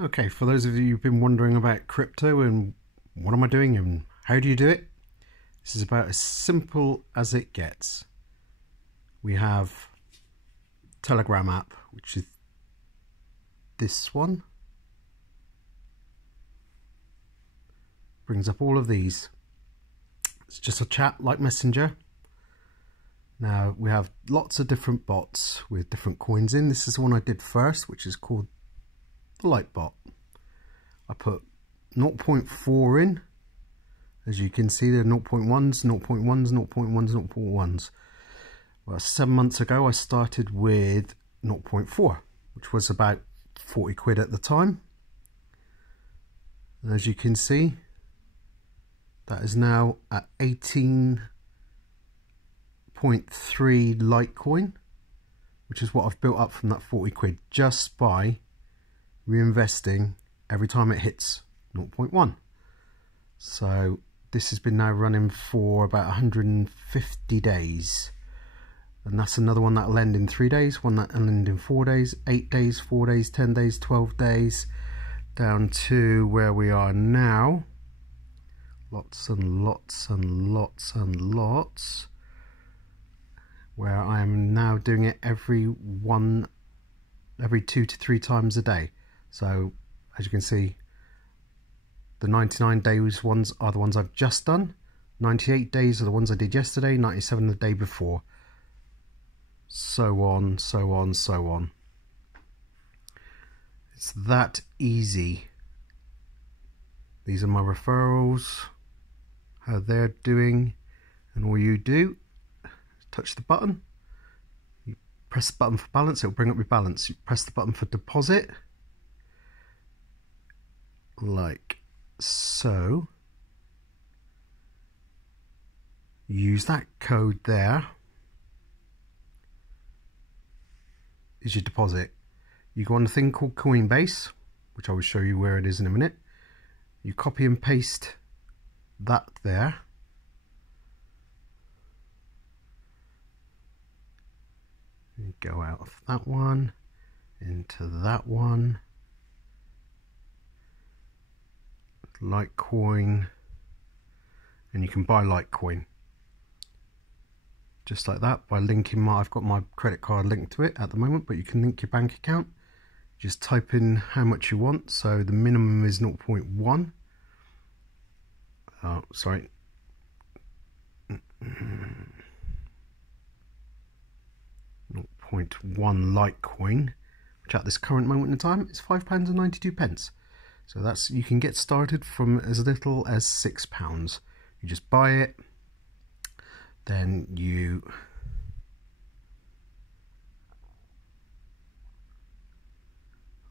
Okay, for those of you who've been wondering about crypto and what am I doing and how do you do it, this is about as simple as it gets. We have Telegram app, which is this one. Brings up all of these. It's just a chat like Messenger. Now we have lots of different bots with different coins in. This is the one I did first, which is called the light bot. I put 0.4 in. As you can see, there are 0.1s, 0.1s, 0.1s, 0.1s. Well, 7 months ago I started with 0.4, which was about 40 quid at the time. And as you can see, that is now at 18.3 Litecoin, which is what I've built up from that 40 quid just by reinvesting every time it hits 0.1. So this has been now running for about 150 days. And that's another one that'll end in 3 days, one that'll end in 4 days, 8 days, 4 days, 10 days, 12 days, down to where we are now. Lots and lots and lots and lots. Where I am now doing it every 2 to 3 times a day. So as you can see, the 99 days ones are the ones I've just done. 98 days are the ones I did yesterday. 97 the day before. So on, so on, so on. It's that easy. These are my referrals, how they're doing, and all you do is touch the button. You press the button for balance, it'll bring up your balance. You press the button for deposit, like so. Use that code there. Is your deposit. You go on a thing called Coinbase, which I will show you where it is in a minute. You copy and paste that there. You go out of that one into that one. Litecoin, and you can buy Litecoin just like that by linking I've got my credit card linked to it at the moment, but you can link your bank account. Just type in how much you want. So the minimum is 0.1. Oh, sorry. 0.1 Litecoin, which at this current moment in time is £5.92. So that's, you can get started from as little as £6. You just buy it, then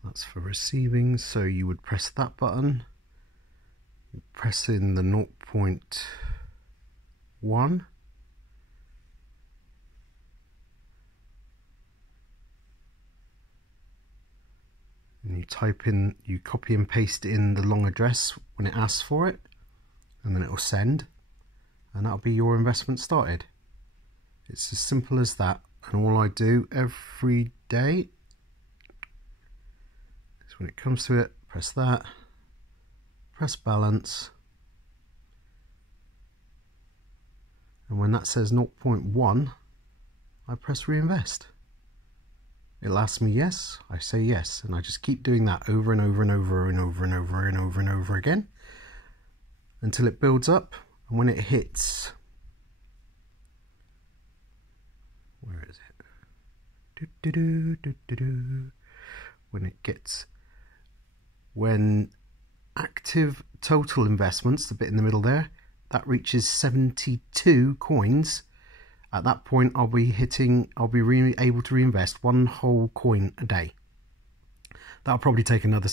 that's for receiving, so you would press that button, you press in the 0.1, and you type in, you copy and paste in the long address when it asks for it, and then it will send, and that'll be your investment started. It's as simple as that. And all I do every day is, when it comes to it, press that, press balance, and when that says 0.1, I press reinvest. It'll ask me yes, I say yes, and I just keep doing that over and over and over and over and over and over and over again until it builds up. And when it hits, where is it? When active total investments, the bit in the middle there, that reaches 72 coins. At that point, I'll be able to reinvest 1 whole coin a day. That'll probably take another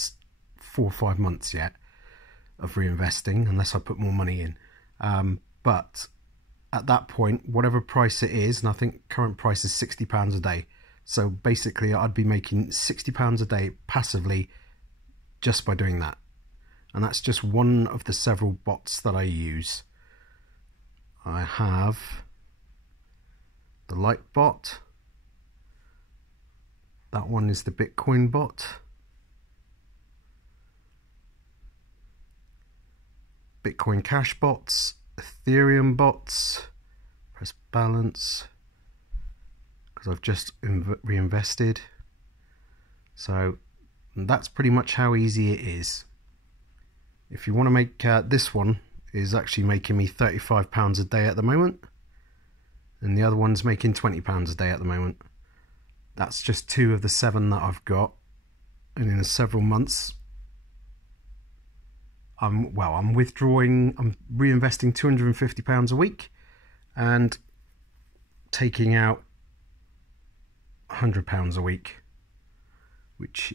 4 or 5 months yet of reinvesting, unless I put more money in. But at that point, whatever price it is, and I think current price is £60 a day. So basically, I'd be making £60 a day passively just by doing that. And that's just one of the several bots that I use. I have the Light bot. That one is the Bitcoin bot. Bitcoin Cash bots, Ethereum bots. Press balance because I've just reinvested. So that's pretty much how easy it is. If you want to make this one is actually making me £35 a day at the moment, and the other one's making £20 a day at the moment. That's just 2 of the 7 that I've got, and in several months I'm reinvesting £250 a week and taking out £100 a week, which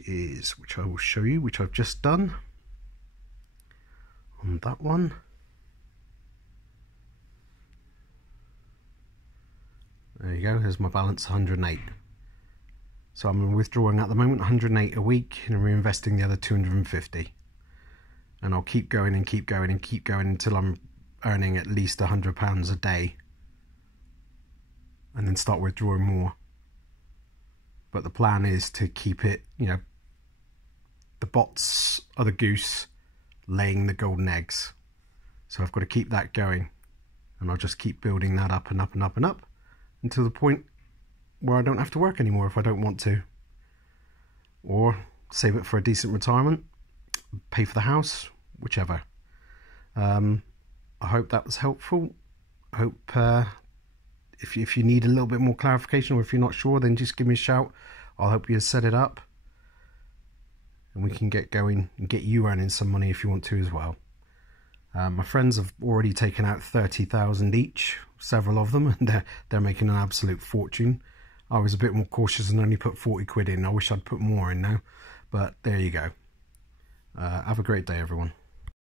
I will show you, which I've just done on that one. There you go, there's my balance, 108. So I'm withdrawing at the moment 108 a week and reinvesting the other 250. And I'll keep going and keep going and keep going until I'm earning at least £100 a day, and then start withdrawing more. But the plan is to keep it, you know, the bots are the goose laying the golden eggs. So I've got to keep that going, and I'll just keep building that up and up and up and up until the point where I don't have to work anymore if I don't want to. Or save it for a decent retirement, pay for the house, whichever. I hope that was helpful. I hope if you need a little bit more clarification, or if you're not sure, then just give me a shout. I'll help you set it up, and we can get going and get you earning some money if you want to as well. My friends have already taken out 30,000 each, several of them, and they're making an absolute fortune. I was a bit more cautious and only put 40 quid in. I wish I'd put more in now, but there you go. Have a great day, everyone.